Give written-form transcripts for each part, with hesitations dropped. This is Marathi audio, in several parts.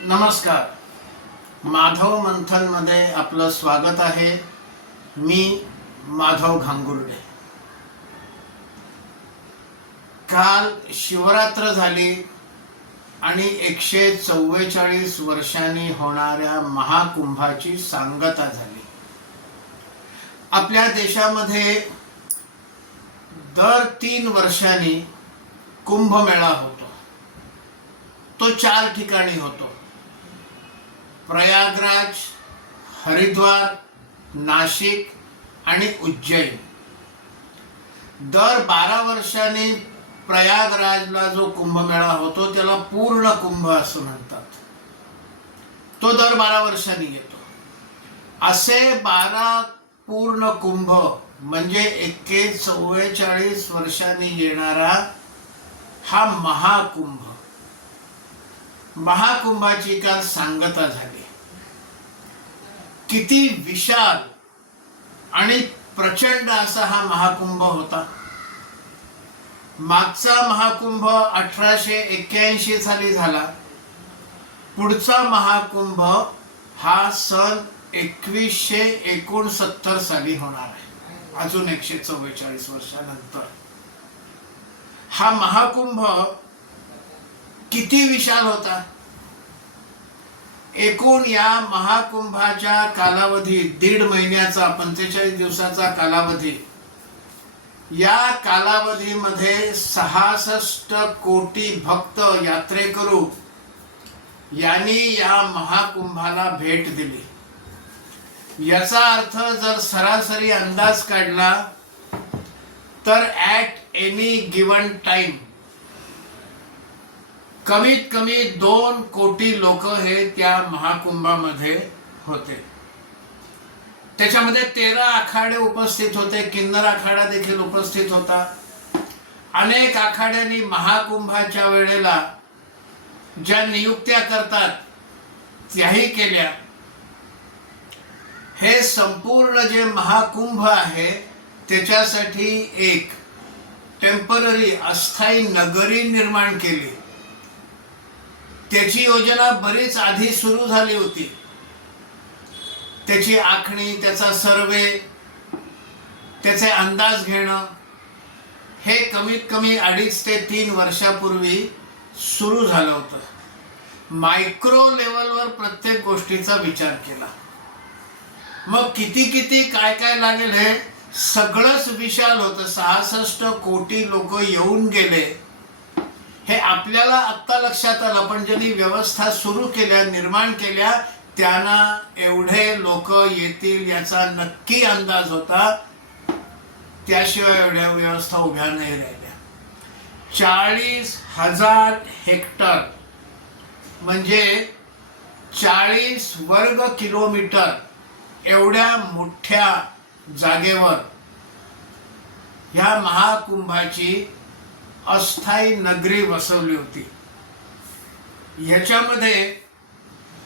नमस्कार. माधव मंथन मध्ये आपलं स्वागत आहे. मी माधव घांगुर्डे. काल शिवरात्र झाली आणि 144 वर्षांनी होणाऱ्या महाकुंभाची सांगता झाली. आपल्या देशामध्ये दर 3 वर्षांनी कुंभमेळा होतो. तो 4 ठिकाणी होतो: प्रयागराज, हरिद्वार, नाशिक आणि उज्जैन. दर 12 वर्षांनी प्रयागराजला जो कुंभमेळा होतो त्याला पूर्ण कुंभ असं म्हणतात. तो दर 12 वर्षांनी येतो. असे 12 पूर्ण कुंभ म्हणजे 144 वर्षांनी येणारा हा महाकुंभ. महाकुंभाची काल सांगता झाली. किती विशाल आणि प्रचंड असा हा महाकुंभ होता. मागचा महाकुंभ 1881 साली झाला. पुढचा महाकुंभ हा सन 2169 साली होणार आहे, अजून 144 वर्षानंतर. हा महाकुंभ किती विशाल होता. एकूण या महाकुंभाच्या कालावधी 1.5 महिन्याचा, 45 दिवसाचा कालावधी. या कालावधीमध्ये 66 कोटी भक्त, यात्रेकरू यांनी या महाकुंभाला भेट दिली. याचा अर्थ जर सरासरी अंदाज काढला तर ॲट एनी गिवन टाइम कमीत कमी 2 कोटी लोक हे त्या महाकुंभामध्ये होते. त्याच्यामध्ये 13 आखाडे उपस्थित होते. किन्नर आखाडा देखील उपस्थित होता. अनेक आखाड्यांनी महाकुंभाच्या वेळेला ज्या नियुक्त्या करतात त्याही केल्या. हे संपूर्ण जे महाकुंभ आहे त्याच्यासाठी एक टेम्पररी, अस्थायी नगरी निर्माण केली. त्याची योजना बरीच आधी सुरू झाली होती. त्याची आखणी, त्याचा सर्वे, त्याचे अंदाज घेणं हे कमीत कमी 2.5 ते 3 वर्षापूर्वी सुरू झालं होतं. मायक्रो लेवलवर प्रत्येक गोष्टीचा विचार केला. मग किती काय काय लागेल हे सगळंच विशाल होतं. 66 कोटी लोक येऊन गेले हे आपल्याला आत्ता लक्षात आलं, पण ज्यांनी व्यवस्था सुरू केल्या, निर्माण केल्या, त्यांना एवढे लोक येतील याचा नक्की अंदाज होता. त्याशिवाय एवढ्या व्यवस्था उभ्या नाही राहिल्या. 40,000 हेक्टर म्हणजे 40 वर्ग किलोमीटर एवढ्या मोठ्या जागेवर ह्या महाकुंभाची अस्थायी नगरी बसवली होती. ह्याच्यामध्ये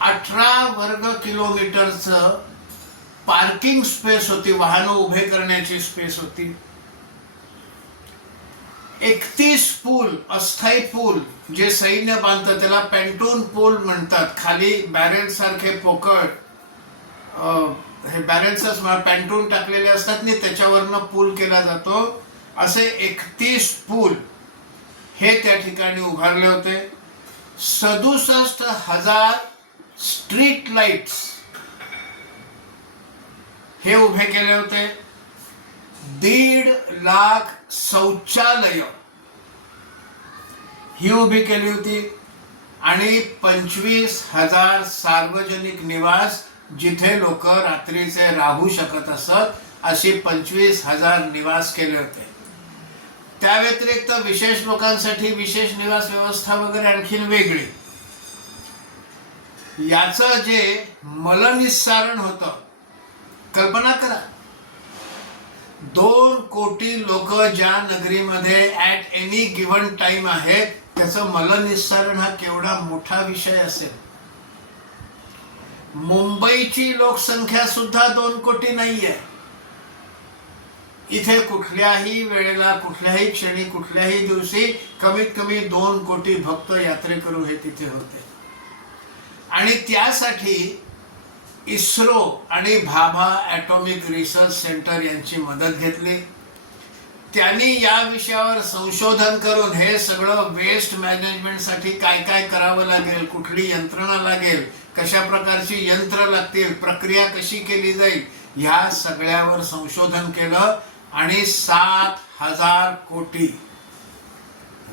18 वर्ग किलोमीटरचं पार्किंग स्पेस होती, वाहनं उभे करण्याची स्पेस होती. 31 पूल, अस्थायी पूल जे सैन्य बांधतं त्याला पॅन्टून पूल म्हणतात. खाली बॅरेल सारखे पोकळ हे बॅरेल्सच पॅन्टून टाकलेले असतात आणि त्याच्यावरनं पूल केला जातो. असे 31 पूल हे त्या ठिकाणी उभारले होते. 67,000 स्ट्रीट लाईट्स हे उभे केले होते. 1.5 लाख शौचालय ही उभी केली होती आणि 25,000 सार्वजनिक निवास जिथे लोक रात्रीचे राहू शकत असत अशी 25,000 निवास केले होते. त्या व्यतिरिक्त विशेष लोकांसाठी विशेष निवास व्यवस्था वगैरे आणखीन वेगळी. याचं जे मलनिस्सारण होतं, कल्पना करा, 2 कोटी लोक ज्या नगरीमध्ये ॲट एनी गिवन टाइम आहेत त्याचं मलनिस्सारण हा केवढा मोठा विषय असेल. मुंबईची लोकसंख्या सुद्धा 2 कोटी नाहीये. इथे कुठल्याही वेळेला, कुठल्याही क्षणी, कुठल्याही दिवशी कमीत कमी 2 कोटी भक्त, यात्रेकरू हे तिथे होते. आणि त्यासाठी इस्रो आणि भाभा ॲटॉमिक रिसर्च सेंटर यांची मदत घेतली. त्यांनी या विषयावर संशोधन करून हे सगळं वेस्ट मॅनेजमेंटसाठी काय काय करावं लागेल, कुठली यंत्रणा लागेल, कशा प्रकारची यंत्र लागतील, प्रक्रिया कशी केली जाईल, ह्या सगळ्यावर संशोधन केलं आणि 7,000 कोटी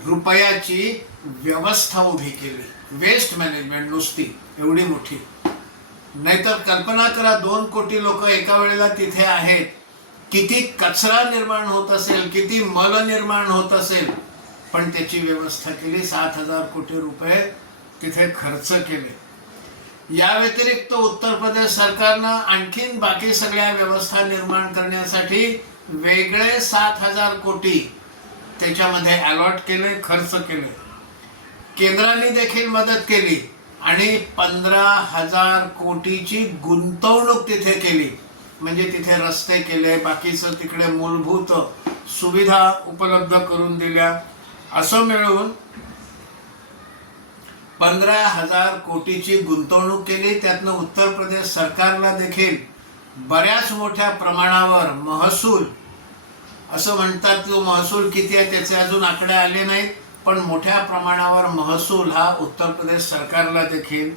रुपयाची व्यवस्था उभी केली. वेस्ट मॅनेजमेंट नुसती एवढी मोठी, नाहीतर कल्पना करा 2 कोटी लोक एका वेळेला तिथे आहेत, किती कचरा निर्माण होत असेल, किती मल निर्माण होत असेल, पण त्याची व्यवस्था केली. 7,000 कोटी रुपये तिथे खर्च केले. या व्यतिरिक्त उत्तर प्रदेश सरकारनं आणखीन बाकी सगळ्या व्यवस्था निर्माण करण्यासाठी वेगळे 7,000 कोटी त्याच्यामध्ये अलॉट केले, खर्च केले. केंद्राने देखील मदत केली आणि 15,000 कोटीची गुंतवणूक तिथे केली. म्हणजे तिथे रस्ते केले, बाकीचं तिकडे मूलभूत सुविधा उपलब्ध करून दिल्या. असं मिळून 15,000 कोटीची गुंतवणूक केली. त्यातनं उत्तर प्रदेश सरकारला देखील बऱ्याच मोठ्या प्रमाणावर महसूल, असं म्हणतात तो महसूल किती आहे त्याचे अजून आकडे आले नाहीत, पण मोठ्या प्रमाणावर महसूल हा उत्तर प्रदेश सरकारला देखील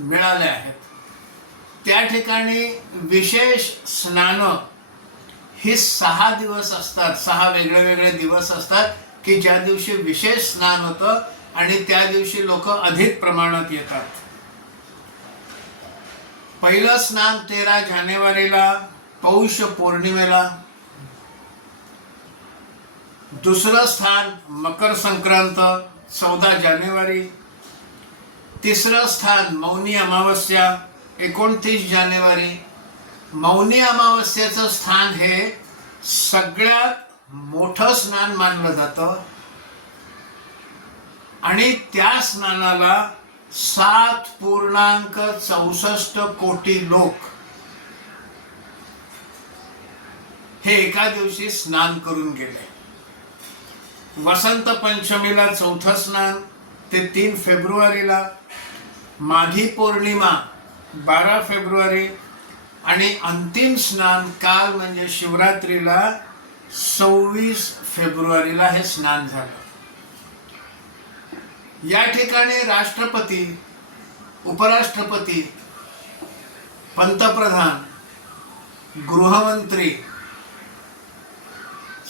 मिळाले आहेत. त्या ठिकाणी विशेष स्नानं ही 6 दिवस असतात. 6 वेगळे वेगळे दिवस असतात की ज्या दिवशी विशेष स्नान होतं आणि त्या दिवशी लोक अधिक प्रमाणात येतात. पहिलं स्नान 13 जानेवारीला पौष पौर्णिमेला, दुसरं स्थान मकर संक्रांत 14 जानेवारी, तिसरं स्थान मौनी अमावस्या 29 जानेवारी. मौनी अमावस्येचं स्थान हे सगळ्यात मोठं स्नान मानलं जातं आणि त्या स्नानाला 7.64 कोटी लोक हे एका दिवशी स्नान करून गेले. वसंत पंचमीला चौथं स्नान ते 3 फेब्रुवारीला, माघी पौर्णिमा 12 फेब्रुवारी आणि अंतिम स्नान काल म्हणजे शिवरात्रीला 26 फेब्रुवारीला हे स्नान झालं. या ठिकाणी राष्ट्रपती, उपराष्ट्रपती, पंतप्रधान, गृहमंत्री,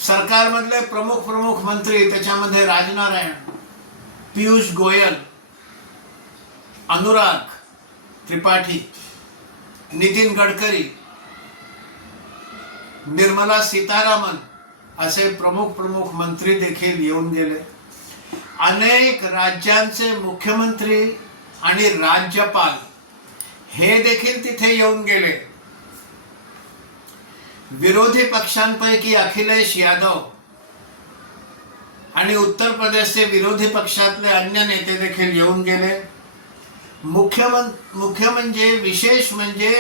सरकारमधले प्रमुख मंत्री, त्याच्यामध्ये राजनारायण, पीयूष गोयल, अनुराग त्रिपाठी, नितीन गडकरी, निर्मला सीतारामन असे प्रमुख मंत्री देखील येऊन गेले. अनेक राज्यांचे मुख्यमंत्री आणि राज्यपाल हे देखील तिथे येऊन गेले. विरोधी पक्षांपैकी अखिलेश यादव आणि उत्तर प्रदेशचे विरोधी पक्षातले अन्य नेते देखील येऊन गेले. मुख्य म्हणजे विशेष म्हणजे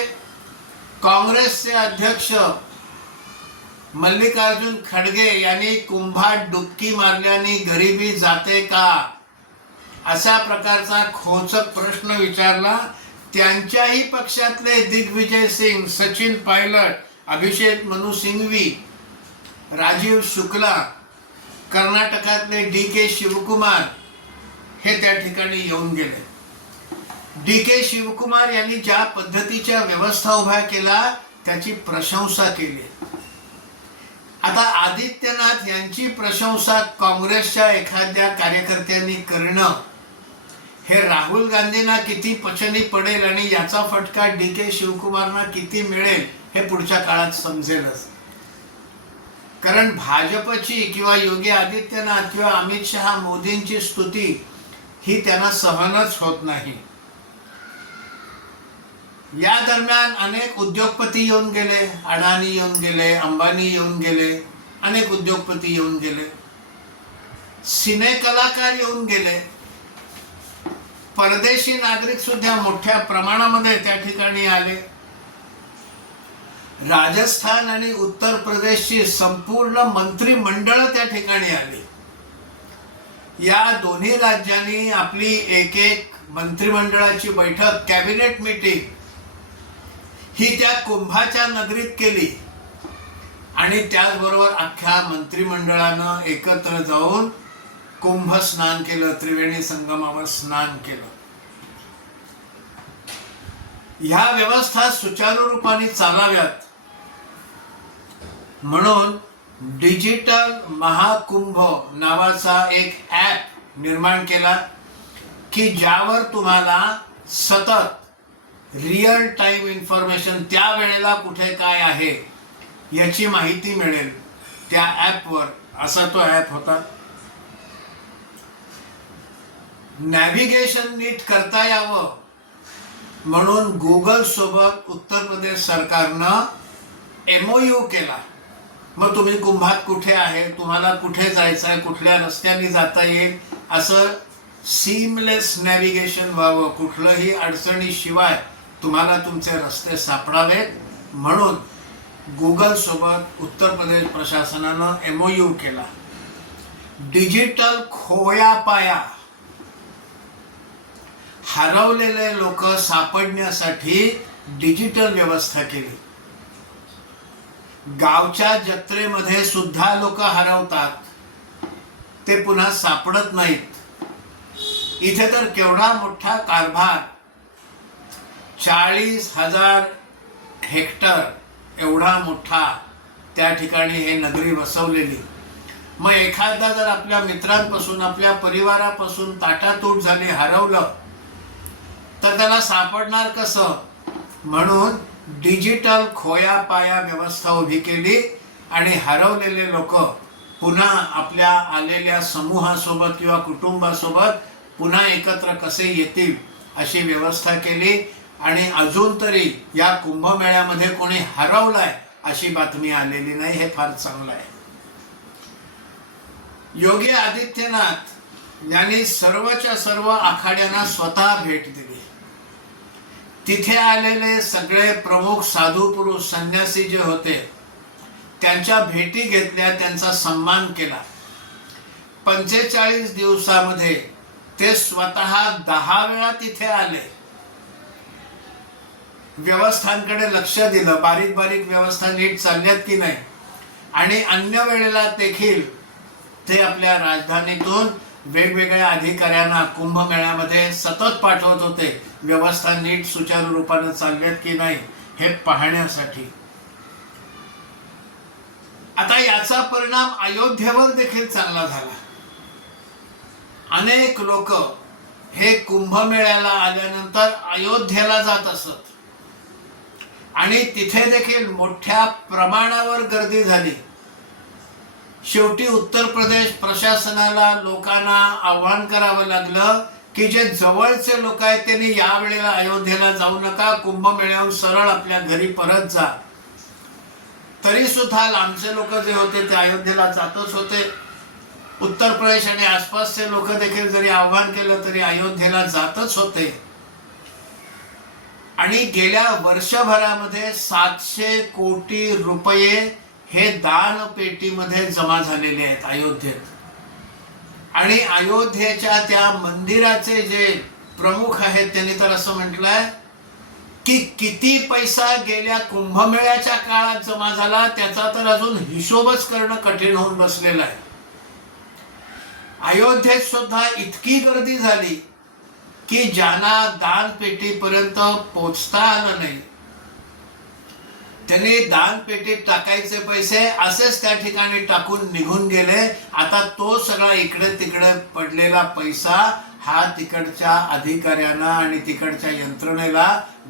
काँग्रेसचे अध्यक्ष मल्लिकार्जुन खडगे यांनी कुंभात डुबकी मारल्याने गरिबी जाते का अशा प्रकारचा खोचक प्रश्न विचारला. त्यांच्याही पक्षातले दिग्विजय सिंग, सचिन पायलट, अभिषेक मनु सिंघवी, राजीव शुक्ला, कर्नाटकातले DK शिवकुमार हे त्या ठिकाणी येऊन गेले. DK शिवकुमार यांनी ज्या पद्धतीच्या व्यवस्था उभ्या केला त्याची प्रशंसा केली. आता आदित्यनाथ यांची प्रशंसा काँग्रेसच्या एखाद्या कार्यकर्त्यांनी करणं हे राहुल गांधींना किती पचनी पडेल आणि याचा फटका DK शिवकुमारना किती मिळेल हे पुढच्या काळात समजेलच. कारण भाजपची किंवा योगी आदित्यनाथ किंवा अमित शहा, मोदींची स्तुती ही त्यांना सहनच होत नाही. या दरम्यान अनेक उद्योगपती येऊन गेले. अडाणी येऊन गेले, अंबानी येऊन गेले, अनेक उद्योगपती येऊन गेले, सिने कलाकार येऊन गेले, परदेशी नागरिक सुद्धा मोठ्या प्रमाणामध्ये त्या ठिकाणी आले. राजस्थान आणि उत्तर प्रदेशची संपूर्ण मंत्रिमंडळ त्या ठिकाणी आली. या दोन्ही राज्यांनी आपली एक मंत्रिमंडळाची बैठक, कॅबिनेट मीटिंग ही त्या कुंभाच्या नगरीत केली आणि त्याचबरोबर अख्ख्या मंत्रिमंडळानं एकत्र जाऊन कुंभ स्नान केलं, त्रिवेणी संगमावर स्नान केलं. ह्या व्यवस्था सुचारू रूपाने चालाव्यात म्हणून डिजिटल महाकुंभ नावाचा एक ॲप निर्माण केला की ज्यावर तुम्हाला सतत रिअल टाइम इन्फॉर्मेशन, त्या वेळेला कुठे काय आहे याची माहिती मिळेल त्या ॲपवर. असा तो ॲप होता. नॅव्हिगेशन नीट करता यावं म्हणून गुगल सोबत उत्तर प्रदेश सरकारनं MOU केला. मग तुम्ही कुंभात कुठे आहे, तुम्हाला कुठे जायचं आहे, कुठल्या रस्त्याने जाता येईल, असं सीमलेस नॅव्हिगेशन व्हावं, कुठलंही अडचणीशिवाय तुम्हाला तुमचे रस्ते सापडावेत म्हणून गुगल सोबत उत्तर प्रदेश प्रशासनानं MOU केला. डिजिटल खोया पाया, हरवलेले लोक सापडण्यासाठी डिजिटल व्यवस्था केली. गावच्या जत्रेमध्ये सुद्धा लोक हरवतात, ते पुन्हा सापडत नाहीत. इथे तर केवढा मोठा कारभार, 40,000 हेक्टर एवढा मोठा त्या ठिकाणी हे नगरी वसवलेली. मग एखादा जर आपल्या मित्रांपासून, आपल्या परिवारापासून ताटातूट झाली, हरवलं तर त्याला सापडणार कसं, म्हणून डिजिटल खोया पाया व्यवस्था उभी केली आणि हरवलेले लोक पुन्हा आपल्या आलेल्या समूहासोबत किंवा कुटुंबासोबत पुन्हा एकत्र कसे येतील अशी व्यवस्था केली. आणि अजून तरी या कुंभमेळ्यामध्ये कोणी हरवलाय अशी बातमी आलेली नाही. हे फार चांगलं आहे. योगी आदित्यनाथ यांनी सर्वच्या सर्व आखाड्यांना स्वतः भेट दिली. तिथे आलेले सगळे प्रमुख साधू पुरुष, संन्यासी जे होते त्यांच्या भेटी घेतल्या, त्यांचा सन्मान केला. 45 दिवसामध्ये ते स्वतः 10 वेळा तिथे आले. व्यवस्थांकडे लक्ष दिलं, बारीक बारीक व्यवस्था नीट चालल्यात की नाही, आणि अन्य वेळेला देखील ते आपल्या राजधानीतून वेगवेगळ्या अधिकाऱ्यांना कुंभमेळ्यामध्ये सतत पाठवत होते, व्यवस्था नीट सुचारू रूपाने चालल्यात की नाही हे पाहण्यासाठी. आता याचा परिणाम अयोध्येवर देखील चांगला झाला. अनेक लोक हे कुंभमेळ्याला आल्यानंतर अयोध्येला जात असत आणि तिथे देखील मोठ्या प्रमाणावर गर्दी झाली. शेवटी उत्तर प्रदेश प्रशासनाला लोकांना आव्हान करावं लागलं की जे जवळचे लोक आहेत त्यांनी या वेळेला अयोध्येला जाऊ नका, कुंभमेळ्याहून सरळ आपल्या घरी परत जा. तरी सुद्धा लांबचे लोक जे होते ते अयोध्येला जातच होते. उत्तर प्रदेश आणि आसपासचे लोक देखील जरी आव्हान केलं तरी अयोध्येला जातच होते. आणि गेल्या वर्षभरामध्ये 700 कोटी रुपये हे दान पेटीमध्ये जमा झालेले आहेत अयोध्येत. आणि अयोध्येच्या त्या मंदिराचे जे प्रमुख आहेत त्यांनी तर असं म्हटलंय की किती पैसा गेल्या कुंभमेळ्याच्या काळात जमा झाला त्याचा तर अजून हिशोबच करणं कठीण होऊन बसलेला आहे. अयोध्येत सुद्धा इतकी गर्दी झाली की ज्यांना दान पेटीपर्यंत पोचता आलं नाही त्यांनी दान पेटीत टाकायचे पैसे असेच त्या ठिकाणी टाकून निघून गेले. आता तो सगळा इकडे तिकडे पडलेला पैसा हा तिकडच्या अधिकाऱ्यांना आणि तिकडच्या यंत्रणेला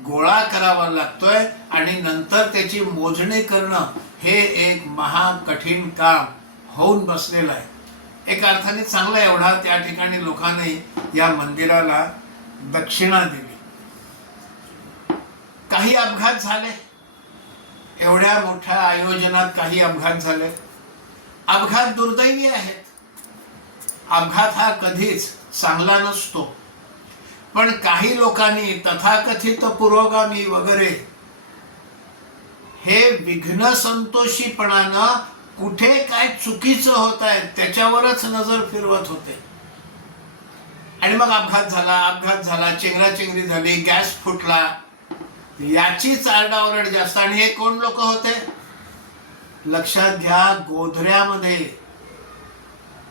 गोळा करावा लागतोय आणि नंतर त्याची मोजणी करणं हे एक महाकठीण काम होऊन बसलेलं आहे. एक अर्थाने चांगला एवढा त्या ठिकाणी लोकांनी या मंदिराला दक्षिणा दिली. काही अपघात झाले, एवढ्या मोठ्या आयोजनात काही अपघात झाले. अपघात दुर्दैवी आहेत. अपघात हा कधीच चांगला नसतो, पण काही लोकांनी तथाकथित पुरोगामी वगैरे हे विघ्न संतोषीपणानं कुठे काय चुकीचं होत आहे त्याच्यावरच नजर फिरवत होते. आणि मग अपघात झाला, चेंगराचेंगरी झाली, गॅस फुटला, याचीच आरडाओरड जास्त. आणि हे कोण लोक होते? लक्षात घ्या, गोधऱ्यामध्ये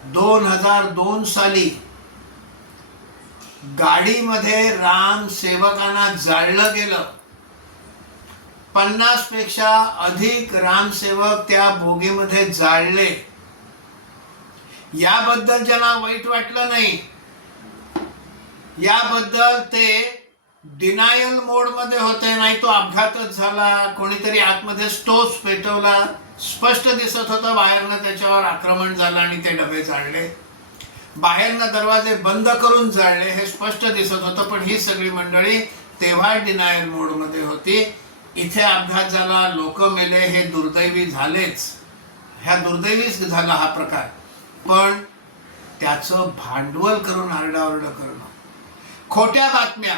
2002 साली गाडीमध्ये राम सेवकांना जाळलं गेलं. 50 पेक्षा अधिक रामसेवक त्या बोगीमध्ये जाळले. याबद्दल ज्यांना वाईट वाटलं नाही, याबद्दल ते डिनायल मोड मध्ये होते. नाही तो अपघातच झाला, कोणीतरी आतमध्ये स्टोव्ह पेटवला, स्पष्ट दिसत होतं बाहेरनं त्याच्यावर आक्रमण झालं आणि ते डबे जाळले. बाहेरनं दरवाजे बंद करून जाळले, हे स्पष्ट दिसत होतं. पण ही सगळी मंडळी तेव्हा डिनायल मोड मध्ये होती. इथे अपघात झाला, लोक मेले, हे दुर्दैवी झालेच. ह्या दुर्दैवीच झाला हा प्रकार. पण त्याचं भांडवल करून आरडाओरड करणं, खोट्या बातम्या,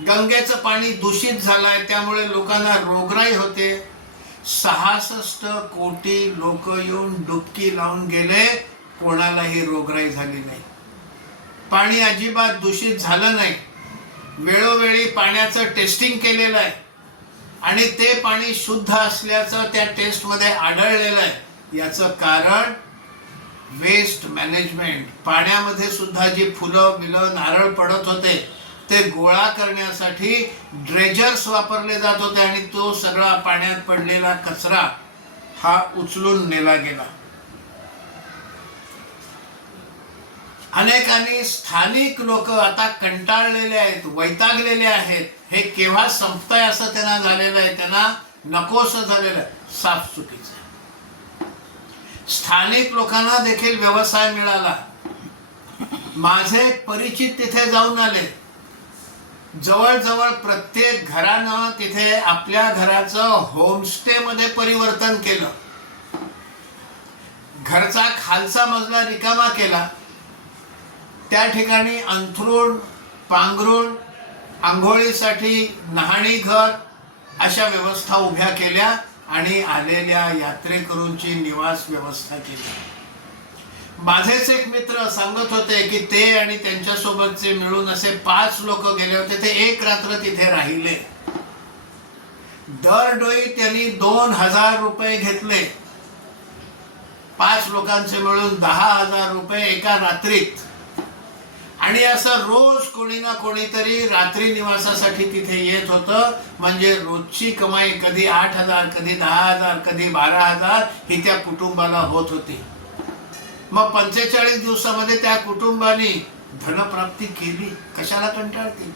गंगेचं पाणी दूषित झालंय त्यामुळे लोकांना रोगराई होते. 66 कोटी लोक येऊन डुबकी लावून गेले, कोणालाही रोगराई झाली नाही. पाणी अजिबात दूषित झालं नाही. वेळोवेळी पाण्याचं टेस्टिंग केलेलं आहे आणि ते पाणी शुद्ध असल्याचं त्या टेस्टमध्ये आढळलेलं आहे. याचं कारण वेस्ट मॅनेजमेंट. पाण्यामध्ये सुद्धा जी फुलं बिलं नारळ पडत होते ते गोळा करण्यासाठी ड्रेजर्स वापरले जात होते आणि तो सगळा पाण्यात पडलेला कचरा हा उचलून नेला गेला. अनेकांनी स्थानिक लोक आता कंटाळलेले आहेत, वैतागलेले आहेत. हे केव्हा संपतंय असं त्यांना झालेलं आहे, त्यांना नकोसं झालेलं आहे. साफ चुकीचं. स्थानिक लोकांना देखील व्यवसाय मिळाला. माझे परिचित तिथे जाऊन आले. जवळजवळ प्रत्येक घरानं तिथे आपल्या घराचं होमस्टे मध्ये परिवर्तन केलं. घरचा खालचा मजला रिकामा केला, त्या ठिकाणी अंथरूण, पांघरूण, आंघोळीसाठी न्हाणी घर अशा व्यवस्था उभ्या केल्या आणि आलेल्या यात्रेकरूंची निवास व्यवस्था केली. माझेच एक मित्र सांगत होते की ते आणि त्यांच्यासोबतचे मिळून असे 5 लोक गेले होते. ते एक रात्र तिथे राहिले. दरडोई त्यांनी 2000 रुपये घेतले. 5 लोकांचे मिळून 10,000 रुपये एका रात्रीत. आणि असं रोज कोणी ना कोणीतरी रात्री निवासासाठी तिथे येत होतं. म्हणजे रोजची कमाई कधी 8,000, कधी 10,000, कधी 12,000 ही त्या कुटुंबाला होत होती. मग 45 दिवसामध्ये त्या कुटुंबाने धनप्राप्ती केली. कशाला कंटाळतील?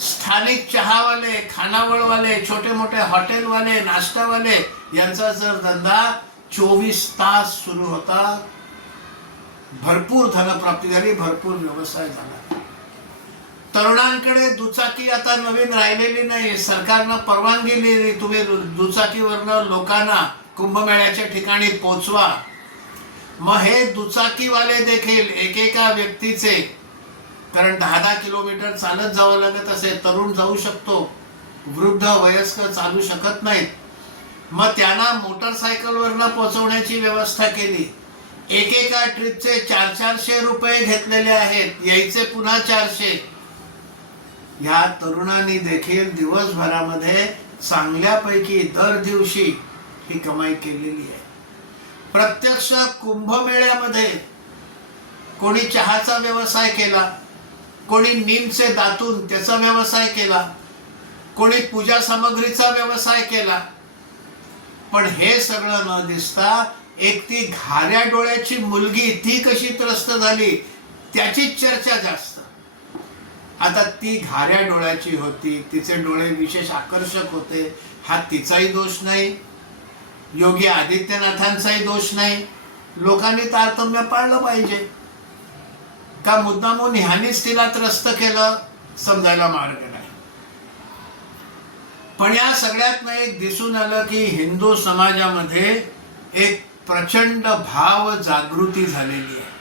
स्थानिक चहावाले, खानावळवाले, छोटे मोठे हॉटेलवाले, नाश्तावाले यांचा जर धंदा 24 तास सुरू होता. भरपूर धनप्राप्ती झाली, भरपूर व्यवसाय झाला. तरुणांकडे दुचाकी आता नवीन राहिलेली नाही. सरकारनं परवानगी दिली, तुम्ही दुचाकीवरनं लोकांना कुंभमेळ्याच्या ठिकाणी पोहोचवा. मग हे दुचाकीवाले देखील एकेका व्यक्तीचे, कारण 10-10 किलोमीटर चालत जावं लागत असे. तरुण जाऊ शकतो, वृद्ध वयस्क चालू शकत नाहीत. मग त्यांना मोटरसायकलवरनं पोहोचवण्याची व्यवस्था केली. एकेका ट्रिपचे 400 रुपये घेतलेले आहेत, यायचे पुन्हा 400. या तरुणांनी देखील दिवसभरामध्ये चांगल्यापैकी दर दिवशी ही कमाई केलेली आहे. प्रत्यक्ष कुंभमेळ्यामध्ये कोणी चहाचा व्यवसाय केला, कोणी नीमचे दातून त्याचा व्यवसाय केला, कोणी पूजा सामग्रीचा व्यवसाय केला. पण हे सगळं न दिसता एक ती घाऱ्या डोळ्याची मुलगी, ती कशी त्रस्त झाली त्याचीच चर्चा जास्त. आता ती घाऱ्या डोळ्याची होती, तिचे डोळे विशेष आकर्षक होते, हा तिचाही दोष नाही, योगी आदित्यनाथांचाही दोष नाही. लोकांनी तारतम्य पाळलं पाहिजे. का मुद्दामून ह्यानीच तिला त्रस्त केलं, समजायला मार्ग नाही. पण या सगळ्यातनं एक दिसून आलं की हिंदू समाजामध्ये एक प्रचंड भाव जागृती झालेली आहे.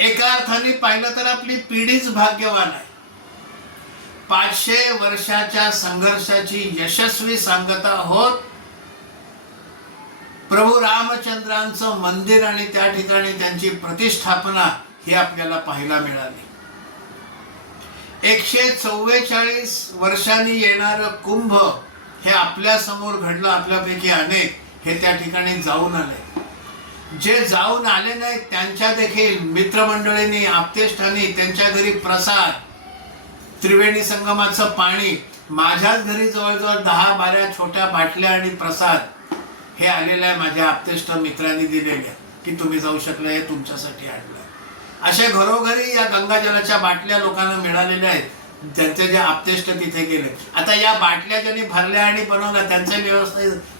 एका अर्थाने पाहिलं तर आपली पिढीच भाग्यवान आहे. 500 वर्षाच्या संघर्षाची यशस्वी सांगता होत प्रभू रामचंद्रांचं मंदिर आणि त्या ठिकाणी त्यांची प्रतिष्ठापना ही आपल्याला पाहायला मिळाली. 144 वर्षांनी येणारं कुंभ हे आपल्या समोर घडलं. आपल्यापैकी अनेक हे त्या ठिकाणी जाऊन आले. जे जाऊन आले नाहीत त्यांच्या देखील मित्रमंडळींनी, आप्तेष्टांनी त्यांच्या घरी प्रसाद, त्रिवेणी संगमाचं पाणी, माझ्याच घरी जवळजवळ 10-12 छोट्या बाटल्या आणि प्रसाद हे आलेलं आहे. माझ्या आप्तेष्ट मित्रांनी दिलेले की तुम्ही जाऊ शकले, हे तुमच्यासाठी आणलं. असे घरोघरी या गंगाजलाच्या बाटल्या लोकांना मिळालेल्या आहेत, त्यांचे जे आप्तेष्ट तिथे गेले. आता या बाटल्या ज्यांनी भरल्या आणि बनवल्या त्यांचा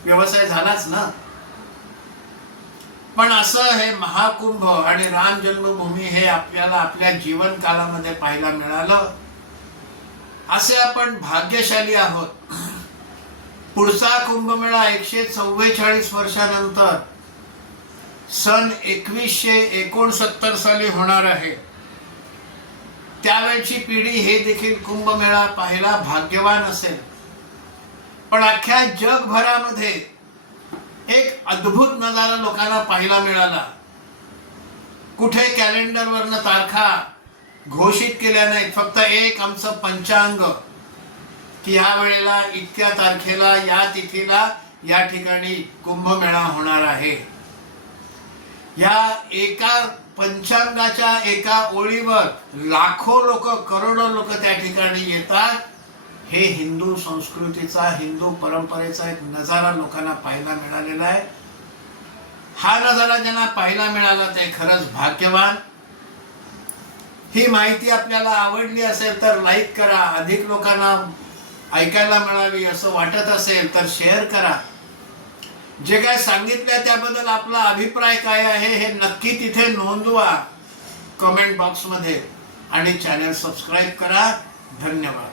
व्यवसाय झालाच ना. पण असं हे महाकुंभ आणि राम जन्मभूमी हे आपल्याला आपल्या जीवन कालामध्ये पाहायला मिळालं. असे आपण भाग्यशाली आहोत. पुढचा कुंभमेळा 144 वर्षानंतर सन 2169 साली होणार आहे. त्यावेळची पिढी हे देखील कुंभमेळा पाहायला भाग्यवान असेल. पण अख्ख्या जगभरामध्ये एक अद्भुत नजारा लोकांना पाहायला मिळाला. कुठे कॅलेंडरवरनं तारखा घोषित केल्या नाहीत, फक्त एक आमचं पंचांग की या वेळेला इतक्या तारखेला या तिथीला या ठिकाणी कुंभमेळा होणार आहे. या एका पंचांगाच्या एका ओळीवर लाखो लोक, करोडो लोक त्या ठिकाणी येतात. हे हिंदू संस्कृतीचा, हिंदू परंपरेचा एक नजारा लोकांना पाहायला मिळालेला आहे. हा नजारा ज्यांना पाहायला मिळाला ते खरंच भाग्यवान. ही माहिती आपल्याला आवडली असेल तर लाईक करा. अधिक लोकांना ऐकायला मिळावी असं वाटत असेल तर शेअर करा. जे काय सांगितलं त्याबद्दल आपला अभिप्राय काय आहे हे नक्की तिथे नोंदवा कमेंट बॉक्समध्ये आणि चॅनल सबस्क्राईब करा. धन्यवाद.